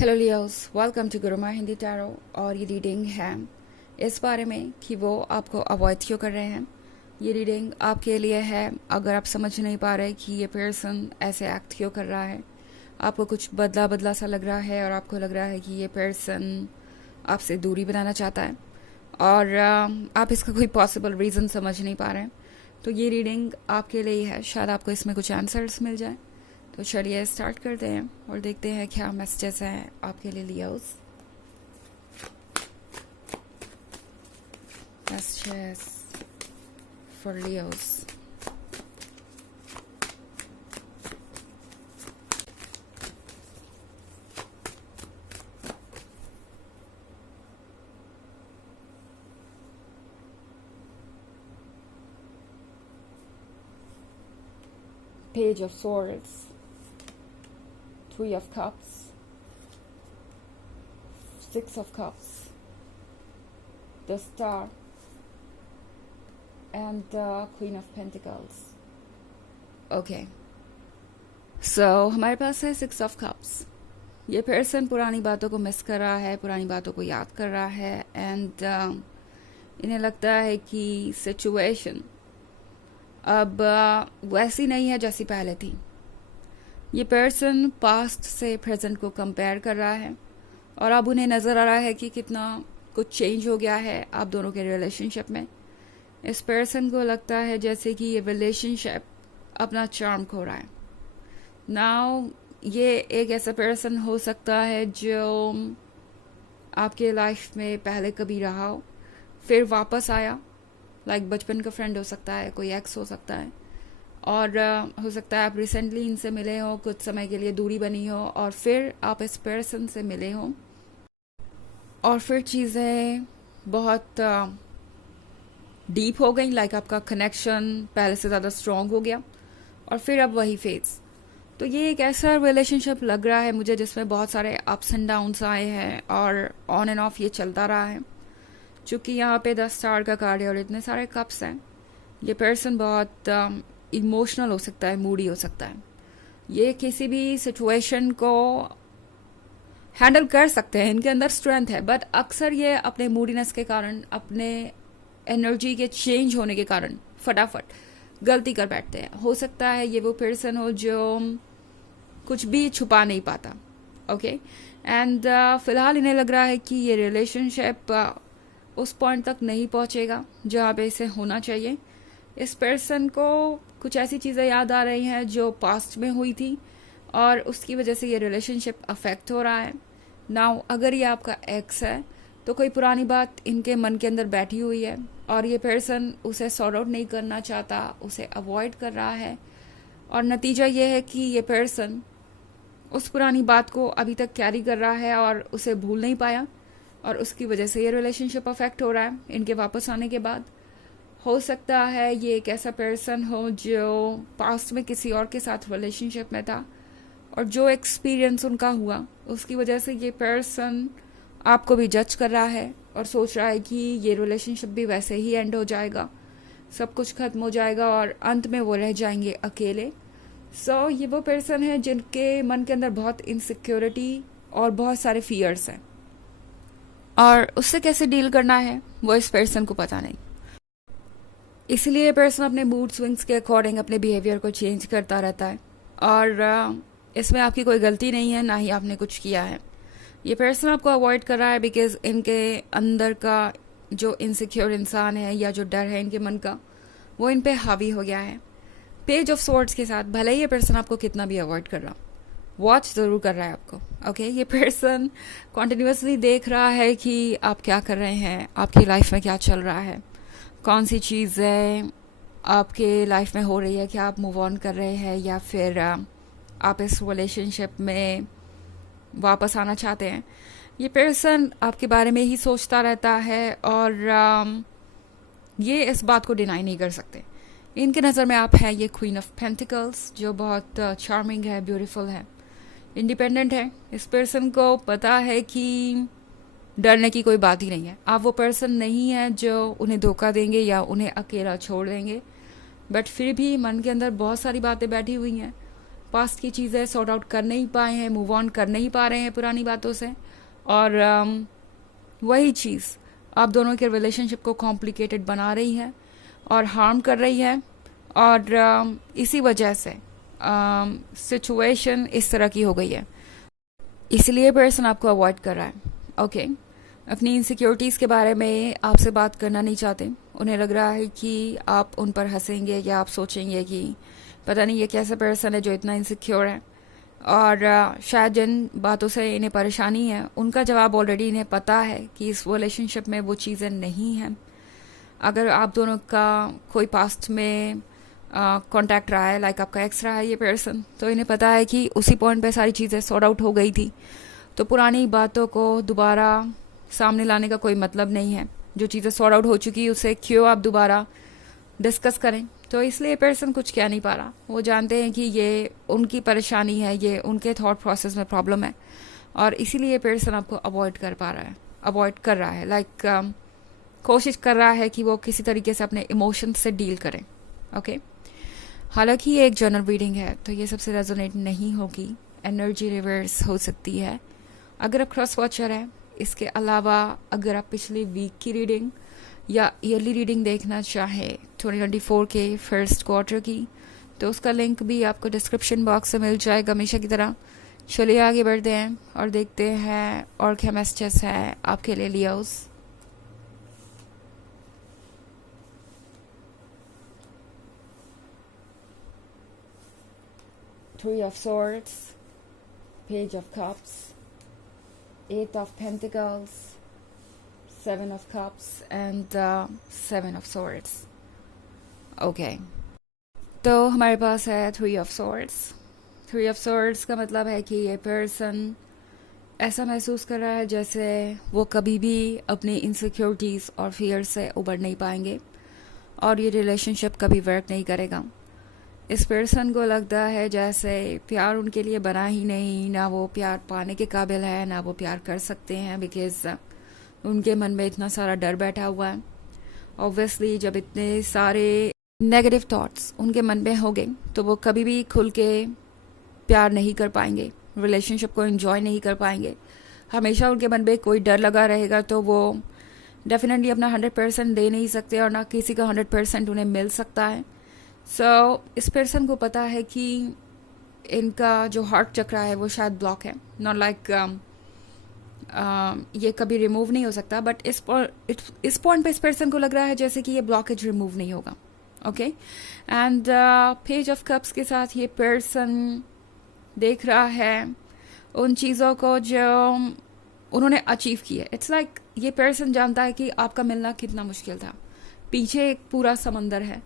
Hello Leos, welcome to Guruma Hindi tarot. और ये reading है इस बारे में कि वो आपको अवॉइड क्यों कर रहे हैं। ये रीडिंग आपके लिए है अगर आप समझ नहीं पा रहे कि ये पर्सन ऐसे एक्ट क्यों कर रहा है, आपको कुछ बदला बदला सा लग रहा है और आपको लग रहा है कि ये पर्सन आपसे दूरी बनाना चाहता है और आप इसका कोई पॉसिबल रीज़न समझ नहीं पा रहे हैं। तो ये रीडिंग आपके लिए ही है, शायद आपको इसमें कुछ आंसर्स मिल जाए। तो चलिए स्टार्ट करते हैं और देखते हैं क्या मैसेजेस हैं आपके लिए Leos. Messages for Leos. Page of Swords, Three of Cups, Six of Cups, the Star, and the Queen of Pentacles. Okay. So हमारे पास है Six of Cups. ये पर्सन पुरानी बातों को मिस कर रहा है, पुरानी बातों को याद कर रहा है एंड इन्हें लगता है कि सिचुएशन अब वैसी नहीं है जैसी पहले थी। ये पर्सन पास्ट से प्रेजेंट को कंपेयर कर रहा है और अब उन्हें नज़र आ रहा है कि कितना कुछ चेंज हो गया है आप दोनों के रिलेशनशिप में। इस पर्सन को लगता है जैसे कि ये रिलेशनशिप अपना चार्म खो रहा है। नाउ ये एक ऐसा पर्सन हो सकता है जो आपके लाइफ में पहले कभी रहा हो, फिर वापस आया, लाइक बचपन का फ्रेंड हो सकता है, कोई एक्स हो सकता है, और हो सकता है आप रिसेंटली इनसे मिले हो, कुछ समय के लिए दूरी बनी हो और फिर आप इस पर्सन से मिले हो और फिर चीज़ें बहुत डीप हो गई, लाइक आपका कनेक्शन पहले से ज़्यादा स्ट्रॉन्ग हो गया और फिर अब वही फेज। तो ये एक ऐसा रिलेशनशिप लग रहा है मुझे जिसमें बहुत सारे अप्स एंड डाउन्स आए हैं और ऑन एंड ऑफ ये चलता रहा है। चूँकि यहाँ पे 10 स्टार का कार्ड है और इतने सारे कप्स हैं, ये पर्सन बहुत इमोशनल हो सकता है, मूडी हो सकता है। ये किसी भी सिचुएशन को हैंडल कर सकते हैं, इनके अंदर स्ट्रेंथ है, बट अक्सर ये अपने मूडीनेस के कारण, अपने एनर्जी के चेंज होने के कारण फटाफट गलती कर बैठते हैं। हो सकता है ये वो पर्सन हो जो कुछ भी छुपा नहीं पाता। ओके एंड फिलहाल इन्हें लग रहा है कि ये रिलेशनशिप उस पॉइंट तक नहीं पहुंचेगा जहाँ पे इसे होना चाहिए। इस पर्सन को कुछ ऐसी चीज़ें याद आ रही हैं जो पास्ट में हुई थी और उसकी वजह से ये रिलेशनशिप अफेक्ट हो रहा है। नाउ अगर ये आपका एक्स है तो कोई पुरानी बात इनके मन के अंदर बैठी हुई है और ये पर्सन उसे सॉर्ट आउट नहीं करना चाहता, उसे अवॉइड कर रहा है और नतीजा ये है कि ये पर्सन उस पुरानी बात को अभी तक कैरी कर रहा है और उसे भूल नहीं पाया और उसकी वजह से ये रिलेशनशिप अफेक्ट हो रहा है इनके वापस आने के बाद। हो सकता है ये एक ऐसा पर्सन हो जो पास्ट में किसी और के साथ रिलेशनशिप में था और जो एक्सपीरियंस उनका हुआ उसकी वजह से ये पर्सन आपको भी जज कर रहा है और सोच रहा है कि ये रिलेशनशिप भी वैसे ही एंड हो जाएगा, सब कुछ खत्म हो जाएगा और अंत में वो रह जाएंगे अकेले। सो ये वो पर्सन है जिनके मन के अंदर बहुत इनसिक्योरिटी और बहुत सारे फियर्स हैं और उससे कैसे डील करना है वो इस पर्सन को पता नहीं। इसलिए ये पर्सन अपने मूड स्विंग्स के अकॉर्डिंग अपने बिहेवियर को चेंज करता रहता है और इसमें आपकी कोई गलती नहीं है, ना ही आपने कुछ किया है। ये पर्सन आपको अवॉइड कर रहा है बिकॉज इनके अंदर का जो इनसिक्योर इंसान है या जो डर है इनके मन का, वो इन पे हावी हो गया है। पेज ऑफ स्वॉर्ड्स के साथ भले ही ये पर्सन आपको कितना भी अवॉइड कर रहा, वॉच ज़रूर कर रहा है आपको। ओके ये पर्सन कॉन्टिन्यूसली देख रहा है कि आप क्या कर रहे हैं, आपकी लाइफ में क्या चल रहा है, कौन सी चीज़ें आपके लाइफ में हो रही है, क्या आप मूव ऑन कर रहे हैं या फिर आप इस रिलेशनशिप में वापस आना चाहते हैं। ये पर्सन आपके बारे में ही सोचता रहता है और ये इस बात को डिनाई नहीं कर सकते। इनके नज़र में आप हैं ये क्वीन ऑफ पेंटिकल्स जो बहुत चार्मिंग है, ब्यूटीफुल है, इंडिपेंडेंट है। इस पर्सन को पता है कि डरने की कोई बात ही नहीं है। आप वो पर्सन नहीं है जो उन्हें धोखा देंगे या उन्हें अकेला छोड़ देंगे, बट फिर भी मन के अंदर बहुत सारी बातें बैठी हुई हैं पास्ट की चीज़ें सॉर्ट आउट कर नहीं पाए हैं, मूव ऑन कर नहीं पा रहे हैं पुरानी बातों से, और वही चीज़ आप दोनों के रिलेशनशिप को कॉम्प्लिकेटेड बना रही है और हार्म कर रही है, और इसी वजह से सिचुएशन इस तरह की हो गई है। इसलिए पर्सन आपको अवॉइड कर रहा है। ओके, अपनी इनसिक्योरिटीज़ के बारे में आपसे बात करना नहीं चाहते। उन्हें लग रहा है कि आप उन पर हंसेंगे या आप सोचेंगे कि पता नहीं ये कैसा पर्सन है जो इतना इनसिक्योर है, और शायद जिन बातों से इन्हें परेशानी है उनका जवाब ऑलरेडी इन्हें पता है कि इस रिलेशनशिप में वो चीज़ें नहीं हैं। अगर आप दोनों का कोई पास्ट में कांटेक्ट रहा है, लाइक आपका एक्स रहा है ये पर्सन, तो इन्हें पता है कि उसी पॉइंट पे सारी चीज़ें सॉर्ट आउट हो गई थी, तो पुरानी बातों को दोबारा सामने लाने का कोई मतलब नहीं है। जो चीज़ें सॉर्ट आउट हो चुकी उसे क्यों आप दोबारा डिस्कस करें। तो इसलिए पर्सन कुछ कह नहीं पा रहा। वो जानते हैं कि ये उनकी परेशानी है, ये उनके थॉट प्रोसेस में प्रॉब्लम है, और इसीलिए पर्सन आपको अवॉइड कर पा रहा है, अवॉइड कर रहा है, लाइक कोशिश कर रहा है कि वो किसी तरीके से अपने इमोशंस से डील करें। ओके, हालांकि ये एक जनरल रीडिंग है तो ये सबसे रेजोनेट नहीं होगी, एनर्जी रिवर्स हो सकती है अगर आप क्रॉस वॉचर है। इसके अलावा अगर आप पिछले वीक की रीडिंग या ईयरली रीडिंग देखना चाहें 2024 के फर्स्ट क्वार्टर की, तो उसका लिंक भी आपको डिस्क्रिप्शन बॉक्स में मिल जाएगा हमेशा की तरह। चलिए आगे बढ़ते हैं और देखते हैं और क्या मैसेजेस है आपके लिए Leos. Three of Swords, Page of Cups, Eight of Pentacles, Seven of Cups and Seven of Swords. Okay. तो हमारे पास है Three of Swords. Three of Swords का मतलब है कि ये पर्सन ऐसा महसूस कर रहा है जैसे वो कभी भी अपनी इनसिक्योरिटीज़ और फियर से उबर नहीं पाएंगे और ये रिलेशनशिप कभी वर्क नहीं करेगा। इस पर्सन को लगता है जैसे प्यार उनके लिए बना ही नहीं, ना वो प्यार पाने के काबिल है, ना वो प्यार कर सकते हैं, बिकॉज उनके मन में इतना सारा डर बैठा हुआ है। ऑब्वियसली जब इतने सारे नेगेटिव थॉट्स उनके मन में होंगे तो वो कभी भी खुल के प्यार नहीं कर पाएंगे, रिलेशनशिप को एंजॉय नहीं कर पाएंगे। हमेशा उनके मन में कोई डर लगा रहेगा, तो वो डेफिनेटली अपना 100% दे नहीं सकते और ना किसी का 100% उन्हें मिल सकता है। सो इस पर्सन को पता है कि इनका जो हार्ट चक्र है वो शायद ब्लॉक है, नॉट लाइक ये कभी रिमूव नहीं हो सकता, बट इस पॉइंट पे इस पर्सन को लग रहा है जैसे कि ये ब्लॉकेज रिमूव नहीं होगा। Okay, and page of cups के साथ ये पर्सन देख रहा है उन चीज़ों को जो उन्होंने अचीव की है। इट्स लाइक ये पर्सन जानता है कि आपका मिलना कितना मुश्किल था, पीछे एक पूरा समंदर है,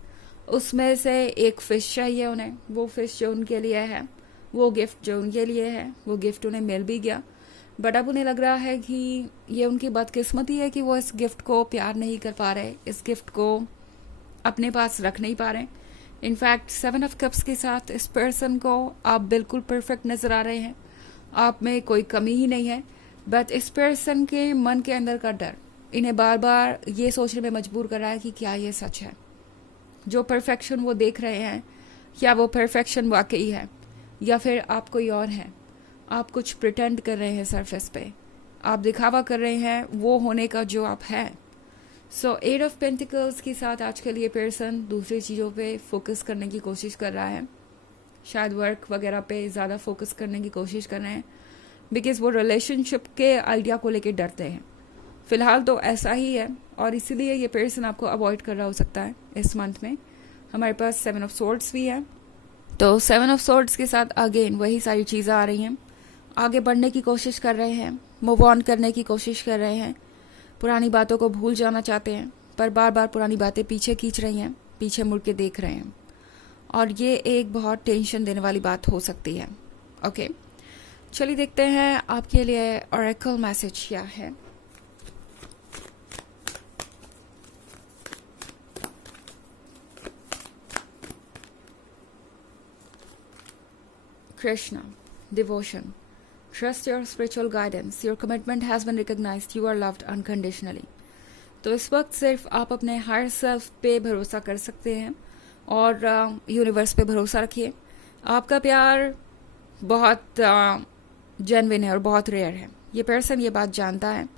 उसमें से एक फिश चाहिए उन्हें, वो फिश जो उनके लिए है, वो गिफ्ट जो उनके लिए है, वो गिफ्ट उन्हें मिल भी गया, बट अब उन्हें लग रहा है कि ये उनकी बदकिस्मती है कि वो इस गिफ्ट को प्यार नहीं कर पा रहे, इस गिफ्ट को अपने पास रख नहीं पा रहे। इनफैक्ट 7 ऑफ कप्स के साथ इस पर्सन को आप बिल्कुल परफेक्ट नजर आ रहे हैं, आप में कोई कमी ही नहीं है, बट इस पर्सन के मन के अंदर का डर इन्हें बार बार ये सोचने में मजबूर कर रहा है कि क्या ये सच है, जो परफेक्शन वो देख रहे हैं क्या वो परफेक्शन वाकई है या फिर आप कोई और हैं। आप कुछ प्रिटेंड कर रहे हैं, सरफेस पे आप दिखावा कर रहे हैं वो होने का जो आप हैं। सो 8 ऑफ पेंटिकल्स के साथ आजकल ये पर्सन दूसरी चीज़ों पे फोकस करने की कोशिश कर रहा है, शायद वर्क वगैरह पे ज़्यादा फोकस करने की कोशिश कर रहे हैं, बिकॉज वो रिलेशनशिप के आइडिया को लेके डरते हैं। फिलहाल तो ऐसा ही है और इसीलिए ये पर्सन आपको अवॉइड कर रहा हो सकता है इस मंथ में। हमारे पास 7 ऑफ सोर्ड्स भी है, तो 7 ऑफ सोर्ड्स के साथ अगेन वही सारी चीज़ें आ रही हैं। आगे बढ़ने की कोशिश कर रहे हैं, मूव ऑन करने की कोशिश कर रहे हैं, पुरानी बातों को भूल जाना चाहते हैं, पर बार बार पुरानी बातें पीछे खींच रही हैं, पीछे मुड़ के देख रहे हैं, और ये एक बहुत टेंशन देने वाली बात हो सकती है। ओके, चलिए देखते हैं आपके लिए ऑरेकल मैसेज क्या है। Krishna, devotion. Trust your spiritual guidance. Your commitment has been recognized. You are loved unconditionally. तो इस वक्त सिर्फ आप अपने हायर सेल्फ पे भरोसा कर सकते हैं और यूनिवर्स पे भरोसा रखिए। आपका प्यार बहुत जेन्युइन है और बहुत रेयर है। ये पर्सन ये बात जानता है।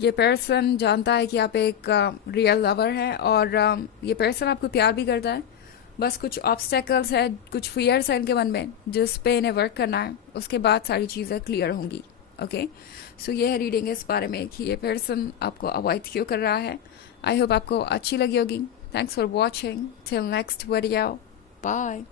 ये पर्सन जानता है कि आप एक रियल लवर है, और ये पर्सन आपको प्यार भी करता है। बस कुछ ऑब्स्टेकल्स है, कुछ फियर्स है इनके मन में, जिस पे इन्हें वर्क करना है। उसके बाद सारी चीज़ें क्लियर होंगी। ओके, सो ये है रीडिंग इस बारे में कि ये पर्सन आपको अवॉइड क्यों कर रहा है। आई होप आपको अच्छी लगी होगी। Thanks for watching. Till next video, bye.